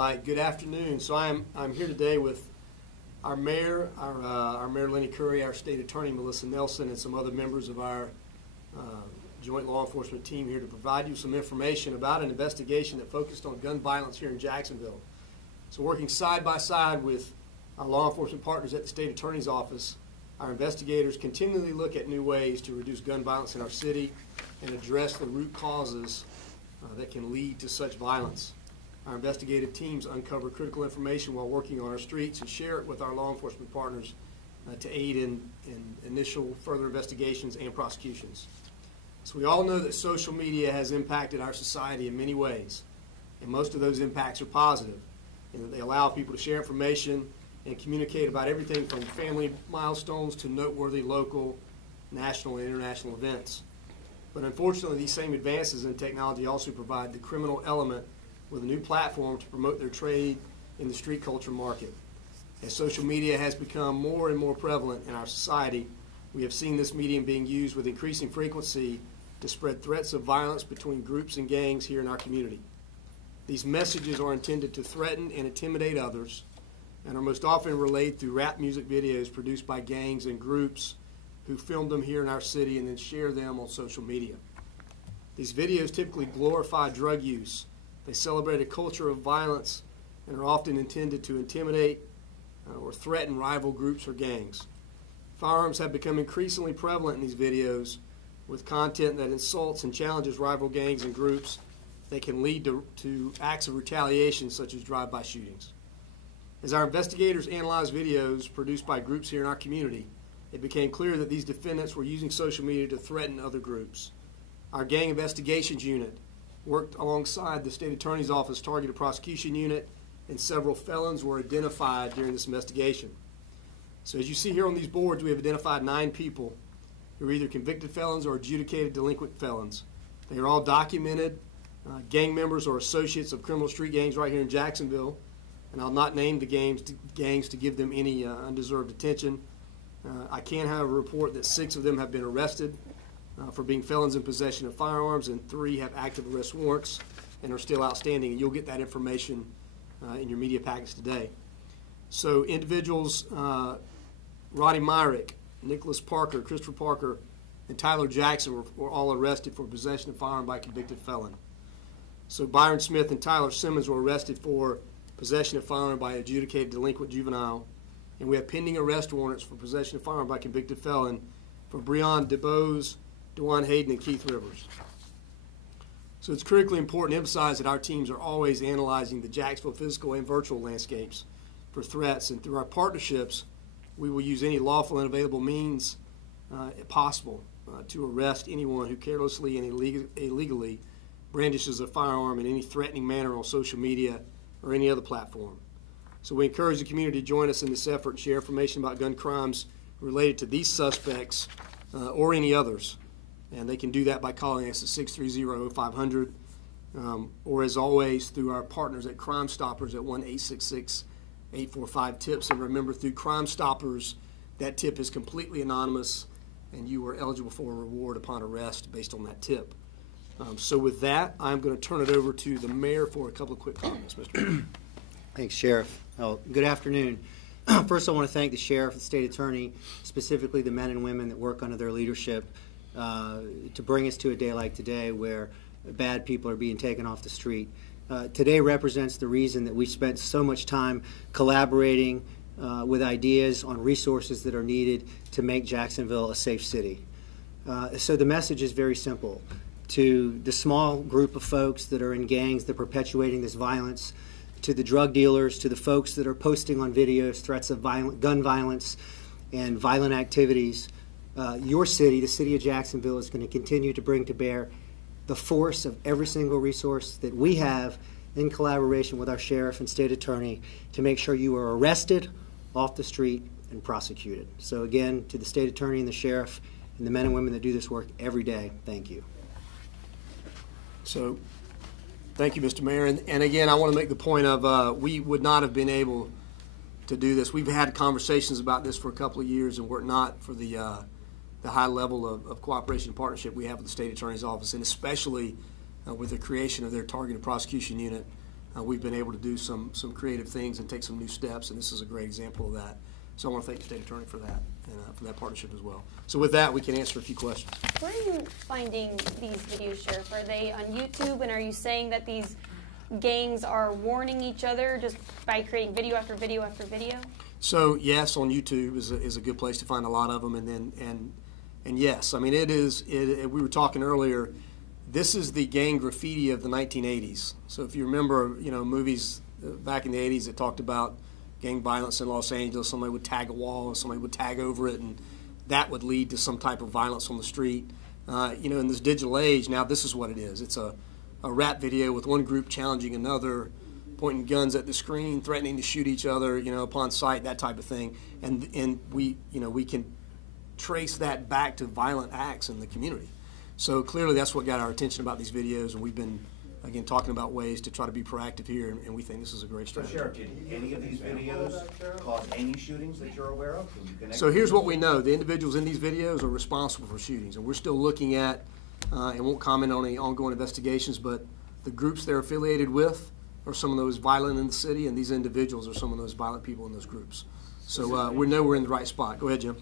right, good afternoon. So I'm here today with our mayor, our Mayor Lenny Curry, our state attorney Melissa Nelson, and some other members of our joint law enforcement team here to provide you some information about an investigation that focused on gun violence here in Jacksonville. So working side by side with our law enforcement partners at the state attorney's office, our investigators continually look at new ways to reduce gun violence in our city and address the root causes that can lead to such violence. Our investigative teams uncover critical information while working on our streets and share it with our law enforcement partners to aid in initial further investigations and prosecutions. So we all know that social media has impacted our society in many ways, and most of those impacts are positive, in that they allow people to share information and communicate about everything from family milestones to noteworthy local, national, and international events. But unfortunately, these same advances in technology also provide the criminal element with a new platform to promote their trade in the street culture market. As social media has become more and more prevalent in our society, we have seen this medium being used with increasing frequency to spread threats of violence between groups and gangs here in our community. These messages are intended to threaten and intimidate others and are most often relayed through rap music videos produced by gangs and groups who film them here in our city and then share them on social media. These videos typically glorify drug use. They celebrate a culture of violence and are often intended to intimidate or threaten rival groups or gangs. Firearms have become increasingly prevalent in these videos with content that insults and challenges rival gangs and groups that can lead to acts of retaliation such as drive-by shootings. As our investigators analyzed videos produced by groups here in our community, it became clear that these defendants were using social media to threaten other groups. Our Gang Investigations Unit worked alongside the State Attorney's Office Targeted Prosecution Unit, and several felons were identified during this investigation. So as you see here on these boards, we have identified 9 people who are either convicted felons or adjudicated delinquent felons. They are all documented gang members or associates of criminal street gangs right here in Jacksonville, and I'll not name the gangs to give them any undeserved attention. I can, however, report that 6 of them have been arrested for being felons in possession of firearms, and 3 have active arrest warrants and are still outstanding. And you'll get that information in your media package today. So individuals, Roddy Myrick, Nicholas Parker, Christopher Parker, and Tyler Jackson were all arrested for possession of firearm by a convicted felon. So Byron Smith and Tyler Simmons were arrested for possession of firearm by adjudicated delinquent juvenile. And we have pending arrest warrants for possession of firearm by convicted felon for Breon DeBose, DeJuan Hayden, and Keith Rivers. So it's critically important to emphasize that our teams are always analyzing the Jacksonville physical and virtual landscapes for threats, and through our partnerships, we will use any lawful and available means possible to arrest anyone who carelessly and illegally brandishes a firearm in any threatening manner on social media or any other platform. So we encourage the community to join us in this effort and share information about gun crimes related to these suspects or any others. And they can do that by calling us at 630-0500 or, as always, through our partners at Crime Stoppers at 1-866-845-TIPS. And remember, through Crime Stoppers, that tip is completely anonymous, and you are eligible for a reward upon arrest based on that tip. So with that, I'm going to turn it over to the mayor for a couple of quick comments, Mr. Mayor. Thanks, Sheriff. Well, good afternoon. First, I want to thank the Sheriff, the State Attorney, specifically the men and women that work under their leadership to bring us to a day like today where bad people are being taken off the street. Today represents the reason that we spent so much time collaborating with ideas on resources that are needed to make Jacksonville a safe city. So the message is very simple. To the small group of folks that are in gangs that are perpetuating this violence, to the drug dealers, to the folks that are posting on videos threats of gun violence and violent activities, your city, the city of Jacksonville, is going to continue to bring to bear the force of every single resource that we have in collaboration with our sheriff and state attorney to make sure you are arrested, off the street, and prosecuted. So again, to the state attorney and the sheriff and the men and women that do this work every day, thank you. So thank you, Mr. Mayor. And again, I want to make the point of we would not have been able to do this. We've had conversations about this for a couple of years, and were it not for the high level of cooperation and partnership we have with the State Attorney's Office, and especially with the creation of their Targeted Prosecution Unit, we've been able to do some creative things and take some new steps, and this is a great example of that. So I want to thank the state attorney for that and for that partnership as well. So with that, we can answer a few questions. Where are you finding these videos, Sheriff? Are they on YouTube, and are you saying that these gangs are warning each other just by creating video after video after video? So yes, on YouTube is a good place to find a lot of them, and yes, I mean we were talking earlier. This is the gang graffiti of the 1980s. So if you remember, movies back in the 80s that talked about gang violence in Los Angeles, somebody would tag a wall and somebody would tag over it, and that would lead to some type of violence on the street. In this digital age, now this is what it is. It's a rap video with one group challenging another, pointing guns at the screen, threatening to shoot each other, upon sight, that type of thing. And we can trace that back to violent acts in the community. So clearly that's what got our attention about these videos, and we've been, again, talking about ways to try to be proactive here, and we think this is a great strategy. So, Sheriff, did any of these videos cause any shootings that you're aware of? So here's what we know. The individuals in these videos are responsible for shootings, and we're still looking at, and won't comment on any ongoing investigations, but the groups they're affiliated with are some of those violent in the city, and these individuals are some of those violent people in those groups. So we know we're in the right spot. Go ahead, Jim.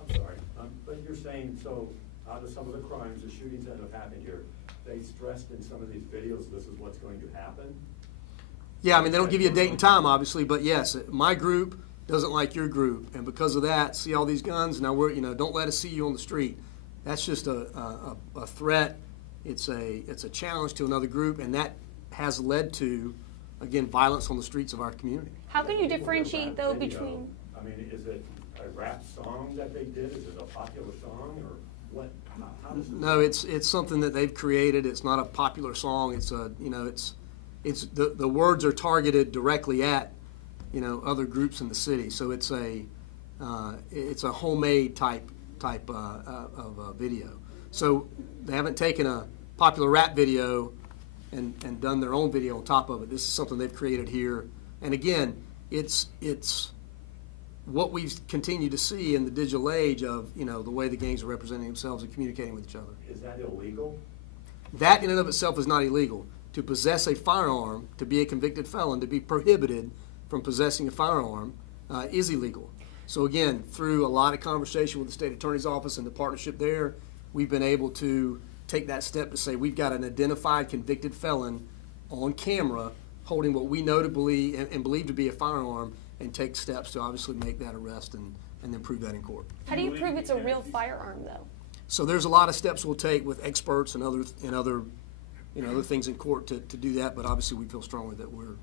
I'm sorry, but you're saying, so out of some of the crimes, the shootings that have happened here, they stressed in some of these videos this is what's going to happen? Yeah, I mean, they don't give you a date and time, obviously, but yes, my group doesn't like your group, and because of that, see all these guns, now we're, don't let us see you on the street. That's just a threat. It's a challenge to another group, and that has led to, again, violence on the streets of our community. How can you differentiate, though, between... I mean, is it a rap song that they did? Is it a popular song, or what? How does it... No, it's something that they've created. It's not a popular song. It's the words are targeted directly at, other groups in the city. So it's a homemade type of video. So they haven't taken a popular rap video and done their own video on top of it. This is something they've created here. And again, it's what we've continued to see in the digital age of, the way the gangs are representing themselves and communicating with each other. Is that illegal? That in and of itself is not illegal. To possess a firearm, to be a convicted felon, to be prohibited from possessing a firearm is illegal. So again, through a lot of conversation with the state attorney's office and the partnership there, we've been able to take that step to say we've got an identified convicted felon on camera holding what we know to believe and believe to be a firearm, and take steps to obviously make that arrest and then prove that in court. How do you prove it's a real firearm, though? So there's a lot of steps we'll take with experts and other things in court to do that, but obviously we feel strongly that we're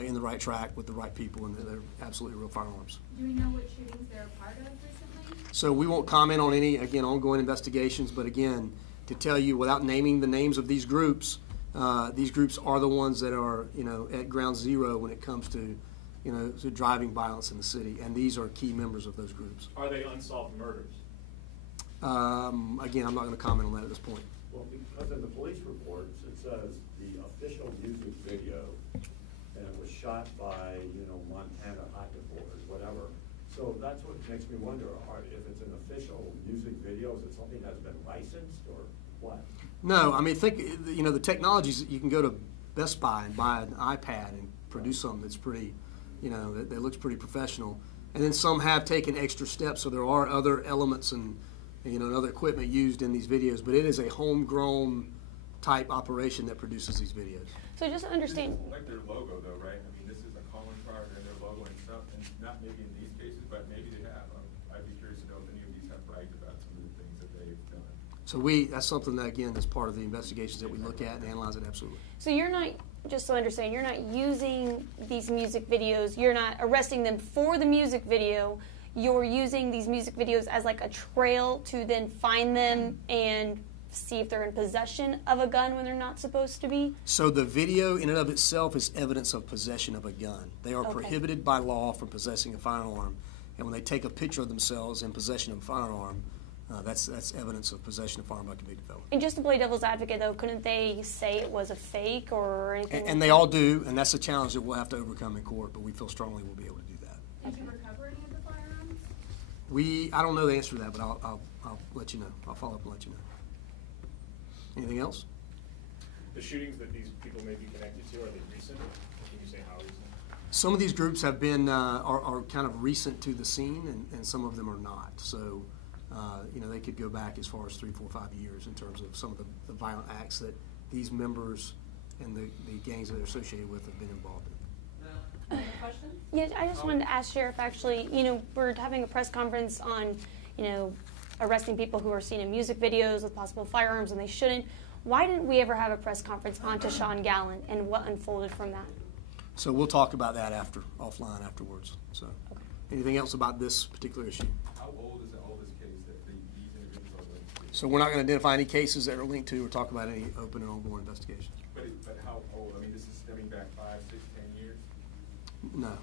in the right track with the right people and that they're absolutely real firearms. Do we know what shootings they're a part of recently? So we won't comment on any, again, ongoing investigations, but again, to tell you without naming the names of these groups are the ones that are, at ground zero when it comes to, to driving violence in the city, and these are key members of those groups. Are they unsolved murders? Again, I'm not going to comment on that at this point. Well, because in the police reports, it says the official music video, and it was shot by, Montana Highway Board, whatever. So that's what makes me wonder, if it's an official music video, is it something that's been licensed, or what? No, I mean, think, the technologies, you can go to Best Buy and buy an iPad and produce something that's pretty, that looks pretty professional. And then some have taken extra steps, so there are other elements and, and other equipment used in these videos, but it is a homegrown type operation that produces these videos. So just to understand... Like their logo, though, right? I mean, this is a calling card and their logo and stuff, and not maybe in these cases, but maybe they have. I'd be curious to know if any of these have bragged about some of the things that they've done. So that's something that, again, is part of the investigations that we look at and analyze it, absolutely. So you're not, just so I understand, you're not using these music videos, you're not arresting them for the music video, you're using these music videos as like a trail to then find them and see if they're in possession of a gun when they're not supposed to be? So the video in and of itself is evidence of possession of a gun. They are prohibited by law from possessing a firearm, and when they take a picture of themselves in possession of a firearm, that's evidence of possession of a firearm by a convicted felon. And just to play devil's advocate, though, couldn't they say it was a fake or anything? And they all do, and that's a challenge that we'll have to overcome in court, but we feel strongly we'll be able to do that. Did you recover any of the firearms? I don't know the answer to that, but I'll let you know. I'll follow up and let you know. Anything else? The shootings that these people may be connected to, are they recent? Can you say how recent? Some of these groups have been, are kind of recent to the scene, and some of them are not. So, they could go back as far as 3, 4, 5 years in terms of some of the violent acts that these members and the gangs that they're associated with have been involved in. Questions? Yeah, I just wanted to ask Sheriff, actually, we're having a press conference on, arresting people who are seen in music videos with possible firearms and they shouldn't. Why didn't we ever have a press conference on Tashawn Gallen and what unfolded from that? So we'll talk about that offline afterwards. So, anything else about this particular issue? How old is the oldest case that these individuals are linked to? So we're not going to identify any cases that are linked to or talk about any open and ongoing investigations. But how old? I mean, this is stemming back 5, 6, 10 years? No,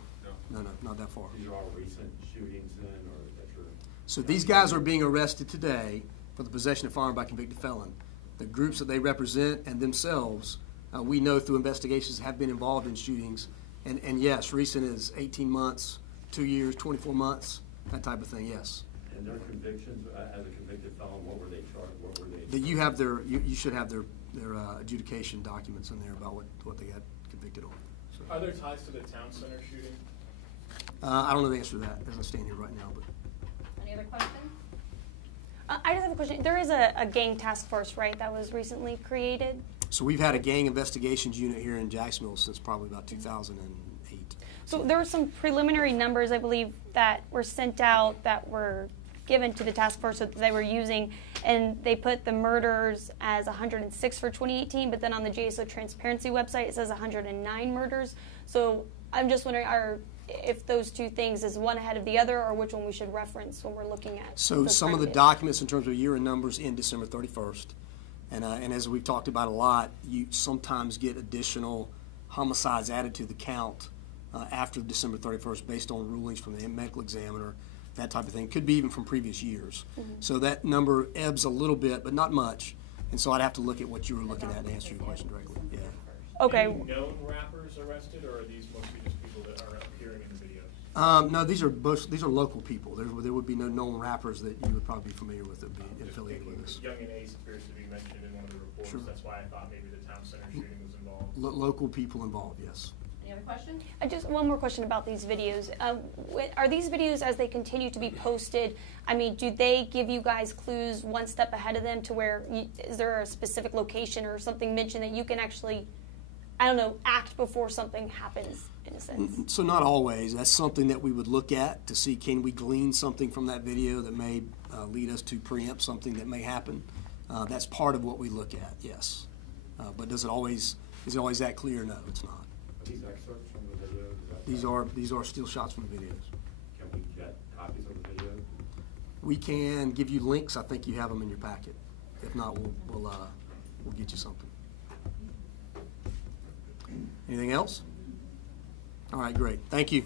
not that far. These are all recent shootings then, or that you're? So these guys are being arrested today for the possession of firearm by convicted felon. The groups that they represent and themselves, we know through investigations, have been involved in shootings. And yes, recent is 18 months, 2 years, 24 months, that type of thing, yes. And their convictions as a convicted felon, what were they charged? What were they? That you have you should have their adjudication documents in there about what they got convicted on. So, Are there ties to the town center shooting? I don't know the answer to that as I stand here right now, but. Any other questions? I just have a question. There is a gang task force, right, that was recently created? So we've had a gang investigations unit here in Jacksonville since probably about 2008. So there were some preliminary numbers, I believe, that were sent out that were given to the task force that they were using, and they put the murders as 106 for 2018, but then on the JSO transparency website it says 109 murders. So I'm just wondering, if those two things, is one ahead of the other, or which one we should reference when we're looking at? So those some of the targets? documents in terms of year and numbers end December 31st. And as we've talked about a lot, you sometimes get additional homicides added to the count after December 31st based on rulings from the medical examiner, that type of thing. Could be even from previous years. Mm-hmm. So that number ebbs a little bit, but not much. And so I'd have to look at what you were looking at to answer your question directly. Yeah. Okay. Any known rappers arrested, or are these mostly just people that are appearing in the videos? No, these are local people. There would be no known rappers that you would probably be familiar with that would be affiliated with us. Young and Ace appears to be mentioned in one of the reports. Sure. That's why I thought maybe the town center shooting was involved. Local people involved, yes. Any other questions? Just one more question about these videos. Are these videos, as they continue to be posted, do they give you guys clues one step ahead of them to where, is there a specific location or something mentioned that you can actually, act before something happens, in a sense? So not always. That's something that we would look at to see, can we glean something from that video that may lead us to preempt something that may happen. That's part of what we look at, yes. But is it always that clear? No, it's not. Are these excerpts from the videos? These are still shots from the videos. Can we get copies of the video? We can give you links. I think you have them in your packet. If not, we'll get you something. Anything else? All right, great. Thank you.